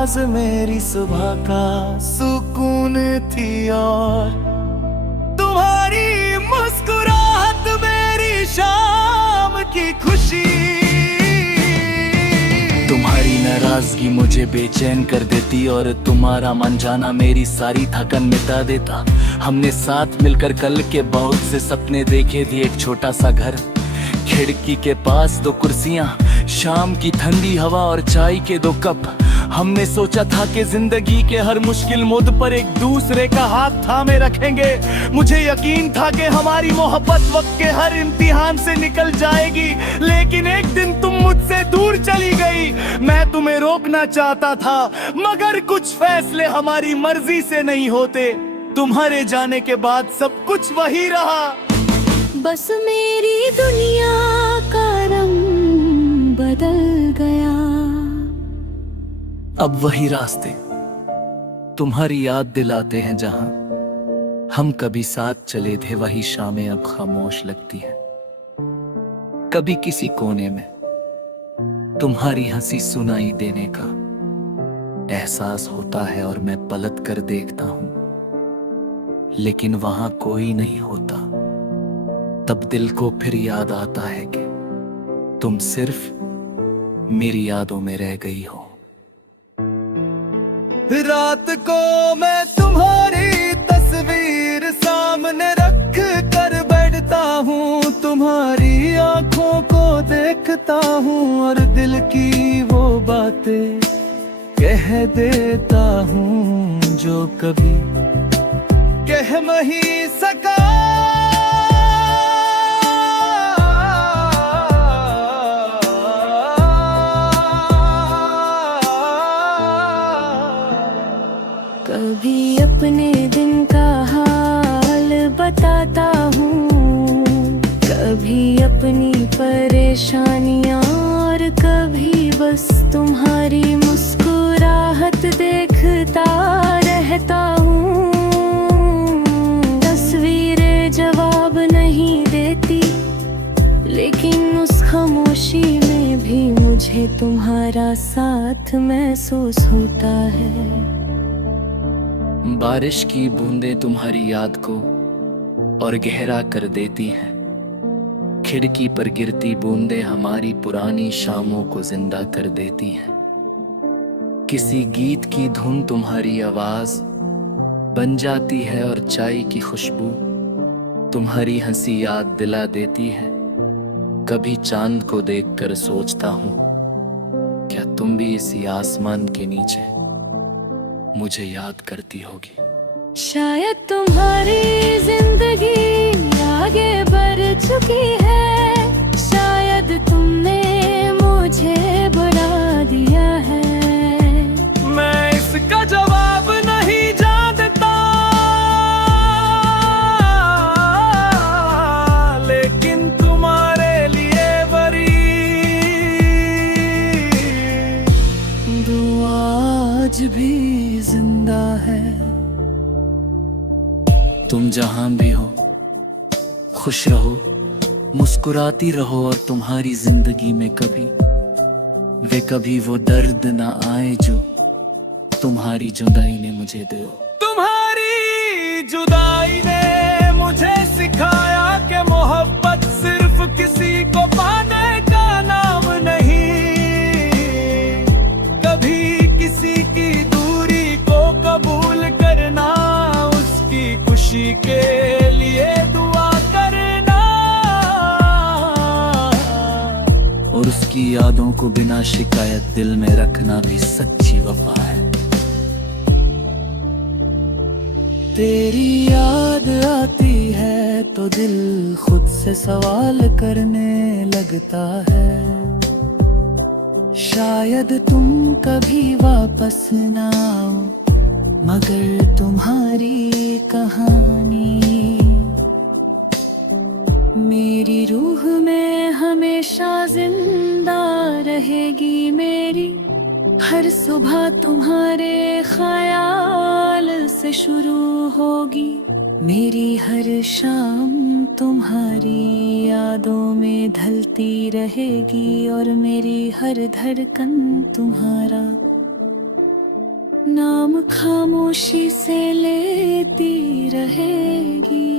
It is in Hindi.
आवाज मेरी सुबह का सुकून थी, और तुम्हारी मुस्कुराहट मेरी शाम की खुशी। तुम्हारी नाराजगी मुझे बेचैन कर देती, और तुम्हारा मन जाना मेरी सारी थकन मिटा देता। हमने साथ मिलकर कल के बहुत से सपने देखे थे, एक छोटा सा घर, खिड़की के पास 2 कुर्सियां, शाम की ठंडी हवा और चाय के 2 कप। हमने सोचा था कि जिंदगी के हर मुश्किल मोड़ पर एक दूसरे का हाथ थामे रखेंगे। मुझे यकीन था कि हमारी मोहब्बत वक्त के हर इम्तिहान से निकल जाएगी, लेकिन एक दिन तुम मुझसे दूर चली गई। मैं तुम्हें रोकना चाहता था, मगर कुछ फैसले हमारी मर्जी से नहीं होते। तुम्हारे जाने के बाद सब कुछ वही रहा। बस मेरी दुनिया का रंग बदल गया। अब वही रास्ते तुम्हारी याद दिलाते हैं, जहां हम कभी साथ चले थे वही शामें अब खामोश लगती हैं। कभी किसी कोने में तुम्हारी हंसी सुनाई देने का एहसास होता है, और मैं पलट कर देखता हूं, लेकिन वहां कोई नहीं होता। तब दिल को फिर याद आता है कि तुम सिर्फ मेरी यादों में रह गई हो। रात को मैं तुम्हारी तस्वीर सामने रख कर बैठता हूँ, तुम्हारी आंखों को देखता हूँ, और दिल की वो बातें कह देता हूँ जो कभी कह नहीं सका। कभी अपने दिन का हाल बताता हूँ, कभी अपनी परेशानियाँ, और कभी बस तुम्हारी मुस्कुराहट देखता रहता हूँ। तस्वीरें जवाब नहीं देती, लेकिन उस खामोशी में भी मुझे तुम्हारा साथ महसूस होता है। बारिश की बूंदें तुम्हारी याद को और गहरा कर देती हैं। खिड़की पर गिरती बूंदें हमारी पुरानी शामों को जिंदा कर देती हैं। किसी गीत की धुन तुम्हारी आवाज बन जाती है, और चाय की खुशबू तुम्हारी हंसी याद दिला देती है। कभी चांद को देखकर सोचता हूँ, क्या तुम भी इसी आसमान के नीचे मुझे याद करती होगी। शायद तुम्हारी जिंदगी आगे बढ़ चुकी है, शायद तुमने मुझे बढ़ा दिया है। मैं इसका जवाब नहीं जानता, लेकिन तुम्हारे लिए बड़ी दुआ आज भी जिंदा है। तुम जहां भी हो खुश रहो, मुस्कुराती रहो, और तुम्हारी जिंदगी में कभी वो दर्द ना आए जो तुम्हारी जुदाई ने मुझे दे। तुम्हारी जुदाई ने मुझे सिखाया कि मोहब्बत सिर्फ किसी को पाने का नाम नहीं। कभी किसी की दूरी को कबूल करना, उसकी खुशी के लिए दुआ करना, और उसकी यादों को बिना शिकायत दिल में रखना भी सच्ची वफा है। तेरी याद आती है तो दिल खुद से सवाल करने लगता है, शायद तुम कभी वापस ना आओ, मगर तुम्हारी कहानी मेरी रूह में हमेशा जिंदा रहेगी। मेरी हर सुबह तुम्हारे ख्याल से शुरू होगी, मेरी हर शाम तुम्हारी यादों में ढलती रहेगी, और मेरी हर धड़कन तुम्हारा नाम खामोशी से लेती रहेगी।